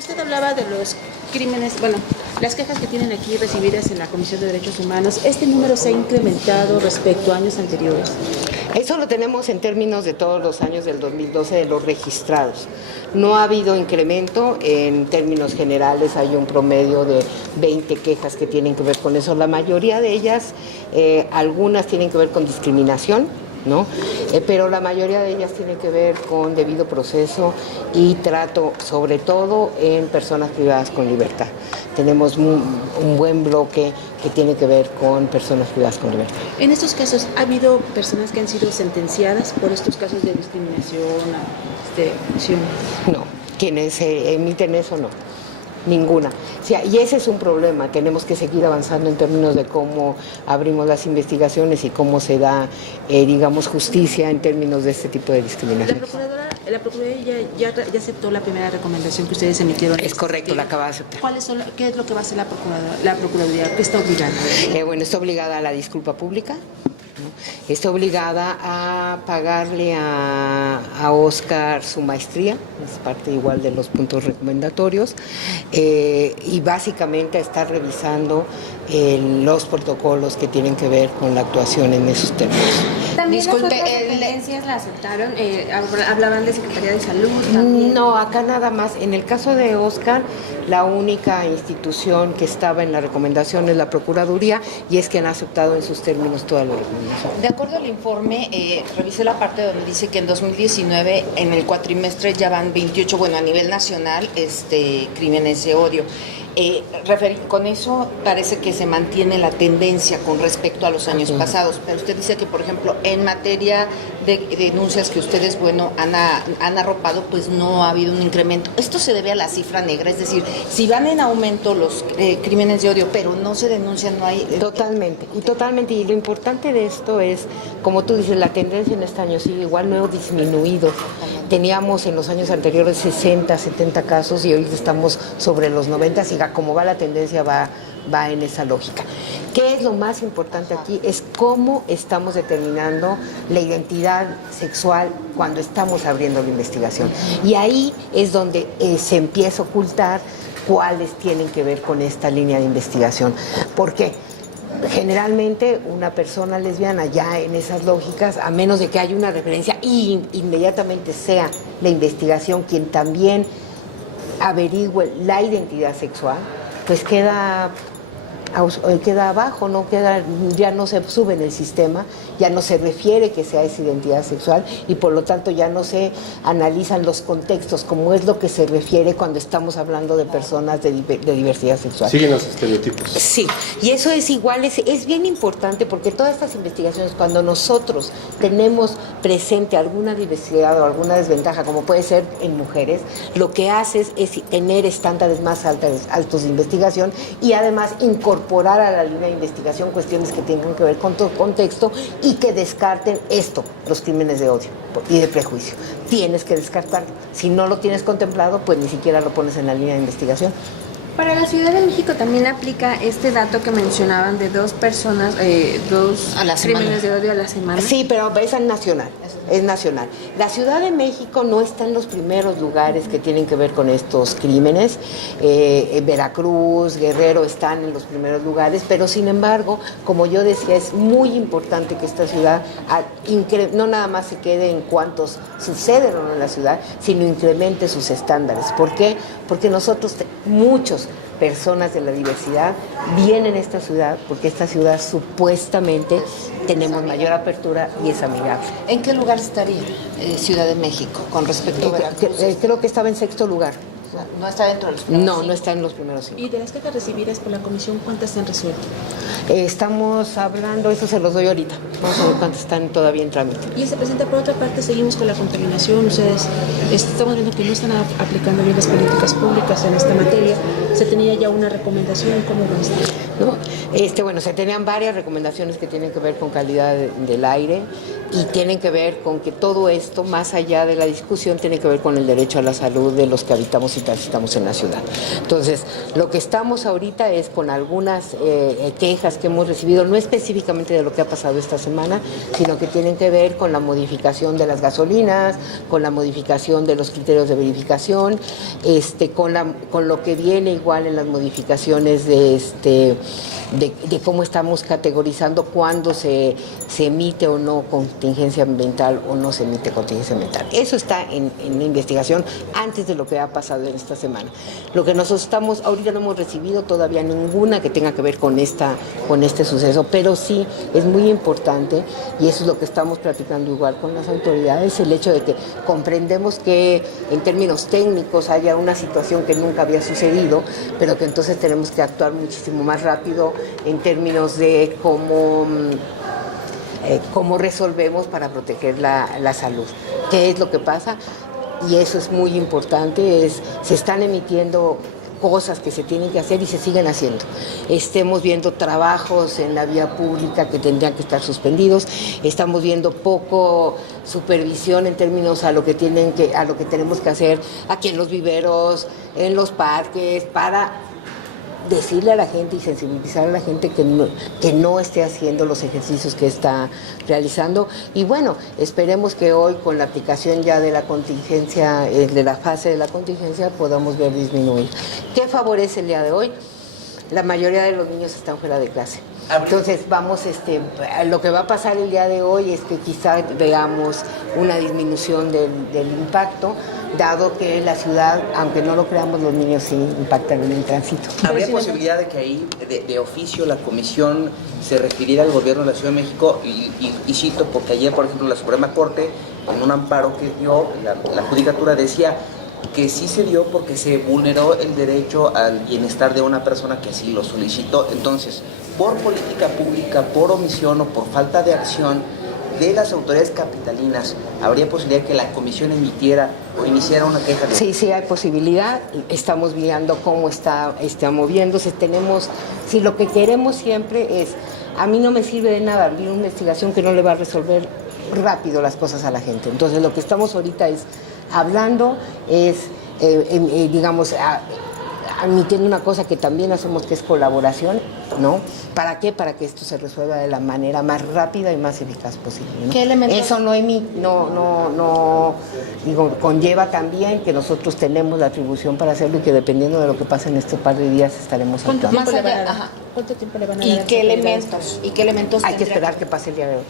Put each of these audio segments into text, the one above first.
usted hablaba de los crímenes, bueno, las quejas que tienen aquí recibidas en la Comisión de Derechos Humanos. ¿Este número se ha incrementado respecto a años anteriores? Eso lo tenemos en términos de todos los años del 2012 de los registrados. No ha habido incremento, en términos generales hay un promedio de 20 quejas que tienen que ver con eso. La mayoría de ellas, algunas tienen que ver con discriminación, ¿no? Pero la mayoría de ellas tienen que ver con debido proceso y trato, sobre todo en personas privadas con libertad. Tenemos un buen bloque que tiene que ver con personas privadas con libertad. En estos casos, ¿ha habido personas que han sido sentenciadas por estos casos de discriminación? No, quienes emiten eso no. Ninguna. O sea, y ese es un problema. Tenemos que seguir avanzando en términos de cómo abrimos las investigaciones y cómo se da, digamos, justicia en términos de este tipo de discriminación. La Procuraduría ya aceptó la primera recomendación que ustedes emitieron. Es correcto, la acaba de aceptar. ¿Qué es lo que va a hacer la Procuraduría? ¿Qué está obligada? Bueno, está obligada a la disculpa pública, ¿no? Está obligada a pagarle a Oscar su maestría, es parte igual de los puntos recomendatorios, y básicamente a estar revisando los protocolos que tienen que ver con la actuación en esos términos. También las otras dependencias la aceptaron, hablaban de Secretaría de Salud también. No, acá nada más. En el caso de Oscar, la única institución que estaba en la recomendación es la Procuraduría y es que han aceptado en sus términos toda la recomendación. De acuerdo al informe, revisé la parte donde dice que en 2019, en el cuatrimestre, ya van 28, bueno, a nivel nacional, crímenes de odio. Con eso parece que se mantiene la tendencia con respecto a los años pasados, pero usted dice que, por ejemplo, en materia de denuncias que ustedes, bueno, han arropado, pues no ha habido un incremento. Esto se debe a la cifra negra, es decir, si van en aumento los crímenes de odio, pero no se denuncian, no hay... Totalmente, y lo importante de esto es, como tú dices, la tendencia en este año sigue igual, no ha disminuido. Teníamos en los años anteriores 60, 70 casos y hoy estamos sobre los 90, y como va la tendencia va en esa lógica. ¿Qué es lo más importante aquí? Es cómo estamos determinando la identidad sexual cuando estamos abriendo la investigación. Y ahí es donde se empieza a ocultar cuáles tienen que ver con esta línea de investigación. ¿Por qué? Generalmente una persona lesbiana ya en esas lógicas, a menos de que haya una referencia y inmediatamente sea la investigación quien también averigüe la identidad sexual, pues queda abajo, ya no se sube en el sistema, ya no se refiere que sea esa identidad sexual y por lo tanto ya no se analizan los contextos, como es lo que se refiere cuando estamos hablando de personas de diversidad sexual. Siguen los estereotipos. Sí, y eso es igual, es bien importante porque todas estas investigaciones, cuando nosotros tenemos presente alguna diversidad o alguna desventaja, como puede ser en mujeres, lo que haces es tener estándares más altos de investigación y además incorporar a la línea de investigación cuestiones que tengan que ver con tu contexto y que descarten los crímenes de odio y de prejuicio. Tienes que descartarlo. Si no lo tienes contemplado, pues ni siquiera lo pones en la línea de investigación. Para la Ciudad de México también aplica este dato que mencionaban de 2 personas, 2 crímenes de odio a la semana. Sí, pero es nacional. Es nacional. La Ciudad de México no está en los primeros lugares que tienen que ver con estos crímenes. Veracruz, Guerrero están en los primeros lugares, pero sin embargo, como yo decía, es muy importante que esta ciudad no nada más se quede en cuantos suceden o no en la ciudad, sino incremente sus estándares. ¿Por qué? Porque nosotros, muchos personas de la diversidad vienen a esta ciudad porque esta ciudad supuestamente tenemos mayor apertura y es amigable. ¿En qué lugar estaría Ciudad de México con respecto a Veracruz? Creo que estaba en 6º lugar. ¿No está dentro de los primeros 5? No está en los primeros 5. ¿Y de las quejas recibidas por la comisión, cuántas se han resuelto? Estamos hablando, eso se los doy ahorita. Vamos a ver cuántas están todavía en trámite. Y se presenta, por otra parte, seguimos con la contaminación. Ustedes estamos viendo que no están aplicando bien las políticas públicas en esta materia. Se tenía ya una recomendación, ¿cómo va a estar? ¿No? Bueno, se tenían varias recomendaciones que tienen que ver con calidad del aire y tienen que ver con que todo esto, más allá de la discusión, tiene que ver con el derecho a la salud de los que habitamos y transitamos en la ciudad. Entonces, lo que estamos ahorita es con algunas quejas que hemos recibido, no específicamente de lo que ha pasado esta semana, sino que tienen que ver con la modificación de las gasolinas, con la modificación de los criterios de verificación, con lo que viene igual en las modificaciones de cómo estamos categorizando cuándo se emite o no contingencia ambiental o no se emite contingencia ambiental. Eso está en investigación antes de lo que ha pasado en esta semana. Lo que nosotros ahorita no hemos recibido todavía ninguna que tenga que ver con este suceso, pero sí es muy importante, y eso es lo que estamos platicando igual con las autoridades, el hecho de que comprendemos que en términos técnicos haya una situación que nunca había sucedido, pero que entonces tenemos que actuar muchísimo más rápido en términos de cómo resolvemos para proteger la salud. ¿Qué es lo que pasa? Y eso es muy importante, se están emitiendo cosas que se tienen que hacer y se siguen haciendo. Estemos viendo trabajos en la vía pública que tendrían que estar suspendidos, estamos viendo poco supervisión en términos a lo que tenemos que hacer aquí en los viveros, en los parques, para decirle a la gente y sensibilizar a la gente que no esté haciendo los ejercicios que está realizando. Y bueno, esperemos que hoy con la aplicación ya de la contingencia, de la fase de la contingencia, podamos ver disminuir. ¿Qué favorece el día de hoy? La mayoría de los niños están fuera de clase. Entonces lo que va a pasar el día de hoy es que quizá veamos una disminución del impacto, dado que la ciudad, aunque no lo creamos, los niños sí impactan en el tránsito. ¿Habría posibilidad de que ahí, de oficio, la comisión se refiriera al gobierno de la Ciudad de México? Y cito, porque ayer, por ejemplo, la Suprema Corte, en un amparo que dio, la judicatura decía que sí se dio porque se vulneró el derecho al bienestar de una persona que así lo solicitó. Entonces, por política pública, por omisión o por falta de acción de las autoridades capitalinas, ¿habría posibilidad que la comisión emitiera o iniciara una queja? Sí, hay posibilidad. Estamos viendo cómo está moviéndose. Si lo que queremos siempre es, a mí no me sirve de nada abrir una investigación que no le va a resolver rápido las cosas a la gente. Entonces, lo que estamos ahorita es hablando, admitiendo una cosa que también hacemos, que es colaboración, ¿no? ¿Para qué? Para que esto se resuelva de la manera más rápida y más eficaz posible, ¿no? ¿Qué elementos? Eso conlleva también que nosotros tenemos la atribución para hacerlo y que dependiendo de lo que pase en este par de días estaremos ¿Cuánto actuando. tiempo le van a dar? ¿Cuánto tiempo le van a dar? ¿Y qué elementos Hay que esperar que pase el día de hoy,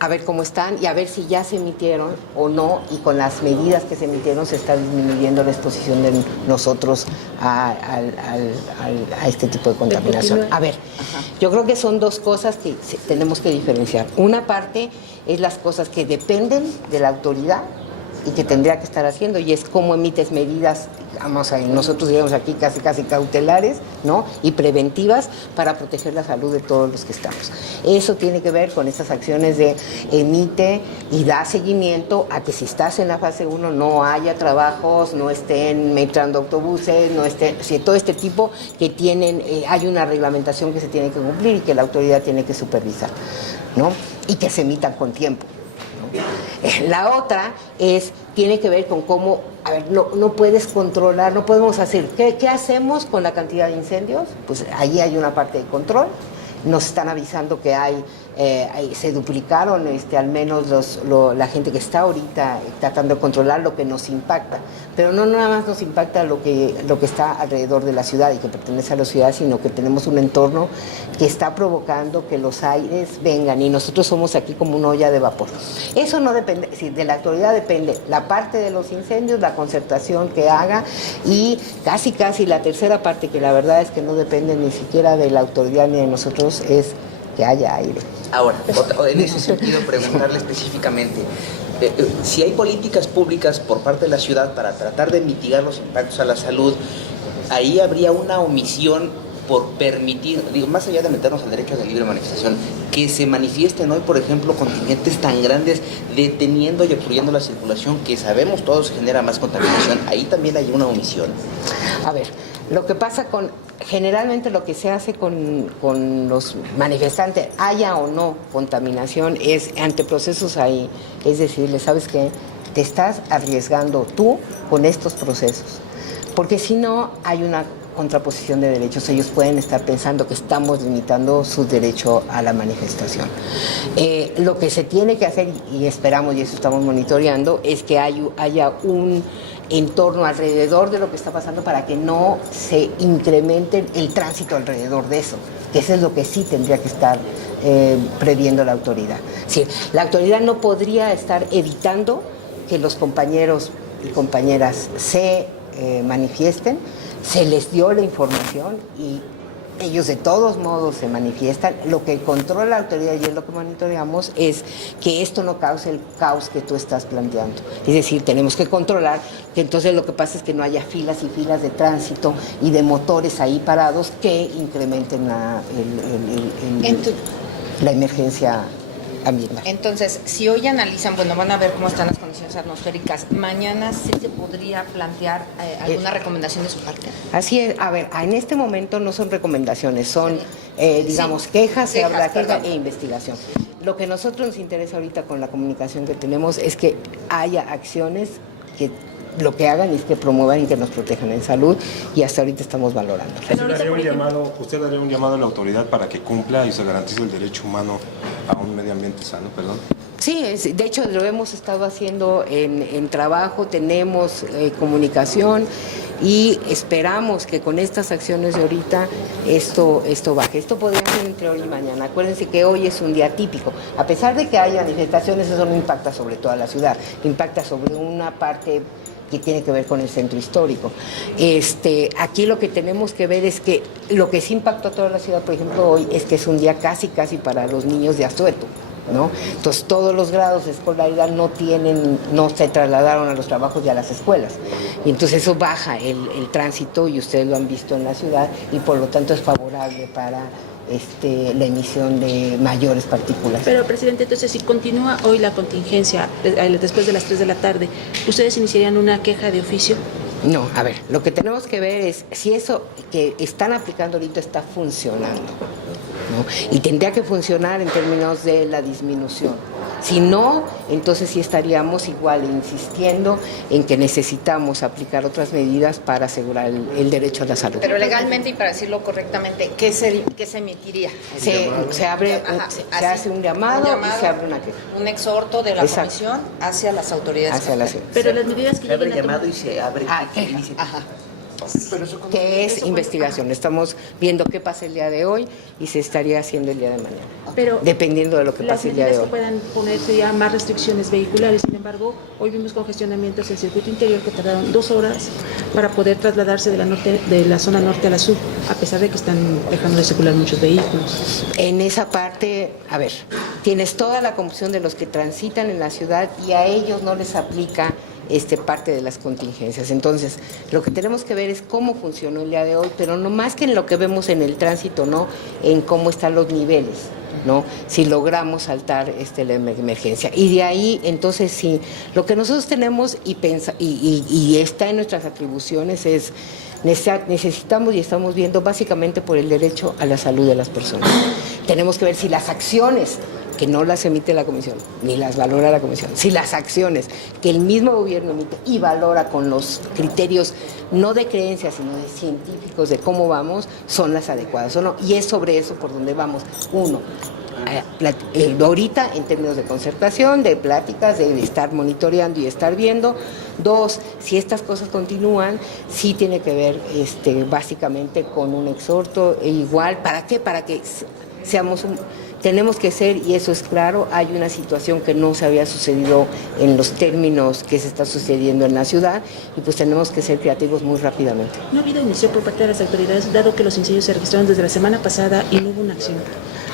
a ver cómo están y a ver si ya se emitieron o no, y con las medidas que se emitieron se está disminuyendo la exposición de nosotros a este tipo de contaminación. A ver, yo creo que son dos cosas que tenemos que diferenciar. Una parte es las cosas que dependen de la autoridad y que tendría que estar haciendo, y es cómo emites medidas, nosotros diríamos aquí casi cautelares, ¿no? Y preventivas para proteger la salud de todos los que estamos. Eso tiene que ver con estas acciones de emite y da seguimiento a que si estás en la fase 1 no haya trabajos, no estén entrando autobuses, todo este tipo que tienen, hay una reglamentación que se tiene que cumplir y que la autoridad tiene que supervisar, ¿no? Y que se emitan con tiempo. La otra tiene que ver con cómo, no puedes controlar, no podemos hacer, ¿qué hacemos con la cantidad de incendios? Pues ahí hay una parte de control, nos están avisando que se duplicaron al menos la gente que está ahorita tratando de controlar lo que nos impacta, pero no nada más nos impacta lo que está alrededor de la ciudad y que pertenece a la ciudad, sino que tenemos un entorno que está provocando que los aires vengan y nosotros somos aquí como una olla de vapor. Eso no depende, de la autoridad depende la parte de los incendios, la concertación que haga, y casi la tercera parte, que la verdad es que no depende ni siquiera de la autoridad ni de nosotros, es que haya aire. Ahora, en ese sentido, preguntarle específicamente, si hay políticas públicas por parte de la ciudad para tratar de mitigar los impactos a la salud, ahí habría una omisión por permitir, más allá de meternos al derecho de libre manifestación, que se manifiesten hoy, por ejemplo, contingentes tan grandes deteniendo y obstruyendo la circulación, que sabemos todos genera más contaminación. Ahí también hay una omisión. A ver, lo que pasa generalmente lo que se hace con los manifestantes, haya o no contaminación, es ante procesos ahí, es decirle, ¿sabes qué? Te estás arriesgando tú con estos procesos. porque si no hay una contraposición de derechos. Ellos pueden estar pensando que estamos limitando su derecho a la manifestación. Lo que se tiene que hacer, y esperamos, y eso estamos monitoreando, es que haya un entorno alrededor de lo que está pasando para que no se incremente el tránsito alrededor de eso, que eso es lo que sí tendría que estar previendo la autoridad. Sí, la autoridad no podría estar evitando que los compañeros y compañeras se manifiesten. Se les dio la información y ellos de todos modos se manifiestan. Lo que controla la autoridad y es lo que monitoreamos es que esto no cause el caos que tú estás planteando. Es decir, tenemos que controlar que entonces lo que pasa es que no haya filas y filas de tránsito y de motores ahí parados que incrementen la emergencia ambiental. Entonces, si hoy analizan, bueno, van a ver cómo están las condiciones atmosféricas, mañana sí se podría plantear alguna recomendación de su parte. Así es, a ver, en este momento no son recomendaciones, son, digamos, quejas, se habla de queja e investigación. Lo que a nosotros nos interesa ahorita con la comunicación que tenemos es que haya acciones que lo que hagan es que promuevan y que nos protejan en salud, y hasta ahorita estamos valorando. ¿Usted daría un llamado a la autoridad para que cumpla y se garantice el derecho humano a un medio ambiente sano? Perdón. Sí, de hecho lo hemos estado haciendo en trabajo, tenemos comunicación y esperamos que con estas acciones de ahorita esto baje. Esto podría ser entre hoy y mañana. Acuérdense que hoy es un día típico. A pesar de que haya manifestaciones, eso no impacta sobre toda la ciudad, impacta sobre una parte que tiene que ver con el centro histórico. Aquí lo que tenemos que ver es que lo que sí impactó a toda la ciudad, por ejemplo, hoy, es que es un día casi para los niños de asueto, ¿no? Entonces todos los grados de escolaridad no se trasladaron a los trabajos y a las escuelas. Y entonces eso baja el tránsito, y ustedes lo han visto en la ciudad, y por lo tanto es favorable para la emisión de mayores partículas. Pero, presidente, entonces, si continúa hoy la contingencia después de las 3 de la tarde, ¿ustedes iniciarían una queja de oficio? No, a ver, lo que tenemos que ver es si eso que están aplicando ahorita está funcionando, ¿no? Y tendría que funcionar en términos de la disminución. Si no, entonces sí estaríamos igual insistiendo en que necesitamos aplicar otras medidas para asegurar el derecho a la salud. Pero legalmente, y para decirlo correctamente, ¿qué se emitiría? Se hace un llamado y se abre una queja. Un exhorto de la comisión hacia las autoridades. Pero las medidas que se abre lleguen a llamado y se abre que es investigación. Estamos viendo qué pasa el día de hoy y se estaría haciendo el día de mañana. Pero dependiendo de lo que pase el día de hoy. Las medidas que puedan ponerse ya más restricciones vehiculares. Sin embargo, hoy vimos congestionamientos en el circuito interior que tardaron 2 horas para poder trasladarse de la zona norte a la sur, a pesar de que están dejando de circular muchos vehículos. En esa parte, a ver, tienes toda la confusión de los que transitan en la ciudad y a ellos no les aplica parte de las contingencias. Entonces, lo que tenemos que ver es cómo funcionó el día de hoy, pero no más que en lo que vemos en el tránsito, no en cómo están los niveles, ¿no? Si logramos saltar la emergencia. Y de ahí, entonces, sí, lo que nosotros tenemos y está en nuestras atribuciones es necesitamos y estamos viendo básicamente por el derecho a la salud de las personas. Tenemos que ver si las acciones que no las emite la comisión, ni las valora la comisión, si las acciones que el mismo gobierno emite y valora con los criterios no de creencias, sino de científicos de cómo vamos, son las adecuadas o no. Y es sobre eso por donde vamos. Uno, ahorita en términos de concertación, de pláticas, de estar monitoreando y estar viendo. Dos, si estas cosas continúan, sí tiene que ver básicamente con un exhorto igual. ¿Para qué? Para que tenemos que ser, y eso es claro, hay una situación que no se había sucedido en los términos que se está sucediendo en la ciudad, y pues tenemos que ser creativos muy rápidamente. ¿No ha habido inicio por parte de las autoridades, dado que los incendios se registraron desde la semana pasada y no hubo una acción?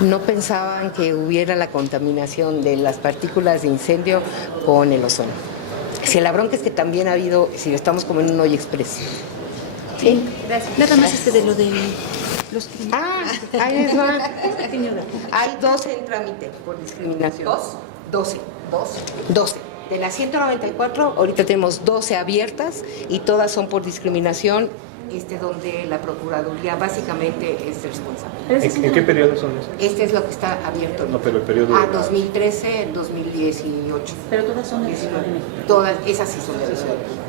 No pensaban que hubiera la contaminación de las partículas de incendio con el ozono. Si la bronca es que también ha habido, si estamos como en un hoy express. Sí, gracias. Nada más de lo de los crímenes. Ahí les va. Hay 12 en trámite por discriminación. ¿12? 12. De las 194, ahorita tenemos 12 abiertas y todas son por discriminación, donde la Procuraduría básicamente es responsable. ¿En qué periodo son esos? Este es lo que está abierto. No, pero el periodo... 2013, 2018. Pero todas son de la Ciudad de México. Todas, esas sí son de la Ciudad de México.